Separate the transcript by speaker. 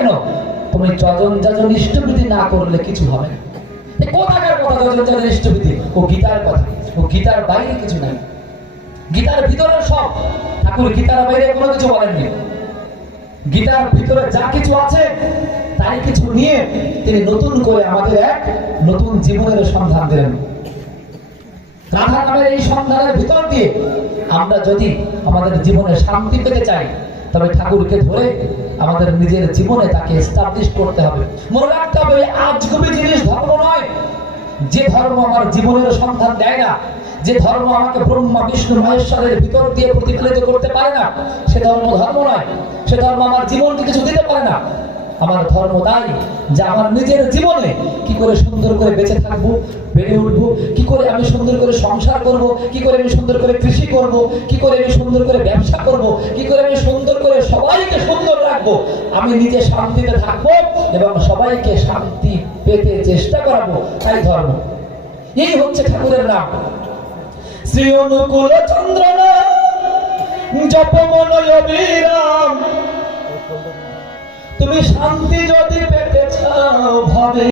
Speaker 1: কেন? তুমি যজন যাজন ইষ্টভীতি না করলে কিছু হবে না। কোথাকার কথা ও গীতার কথা। ও গীতার বাইরে কিছু নাই। গীতার ভিতরে সব। ঠাকুর গীতার বাইরে কোনো কিছু বলেননি। গীতার ভিতরে যা কিছু আছে তাই কিছু নিয়ে তিনি নতুন করে আমাদের এক নতুন জীবনের সন্ধান দিলেন। রাধা নামের এই সন্ধানের ভিতর দিয়ে আমরা যদি আমাদের জীবনে শান্তি পেতে চাই তবে ঠাকুরকে ধরে আমাদের নিজের জীবনে তাকে এস্টাবলিশ করতে হবে। মনে রাখতে হবে আজ আজগুবি জিনিস ধর্ম নয়। যে ধর্ম আমার জীবনের সন্ধান দেয় না, যে ধর্ম আমাকে ব্রহ্মা, বিষ্ণু, মহেশ্বরের ভিতর দিয়ে প্রতিফলিত করতে পারে না, সে ধর্ম ধর্ম নয়। সে ধর্ম আমার জীবনকে কিছু দিতে পারে না। আমার ধর্ম তাই যে আমার নিজের জীবনে কি করে সুন্দর করে বেঁচে থাকব, বেড়ে উঠবো, কি করে আমি সুন্দর করে সংসার করব, কি করে আমি সুন্দর করে কৃষি করব, কি করে আমি সুন্দর করে ব্যবসা করব, কি করে আমি সুন্দর করে সবাইকে সুন্দর রাখব, আমি নিজে শান্তিতে থাকব এবং সবাইকে শান্তি পেতে চেষ্টা করাবো, তাই ধর্ম। এই হচ্ছে ঠাকুরের নাম। শ্রী অনুকূল চন্দ্র জপ মন অবিরাম। তুমি শান্তি যত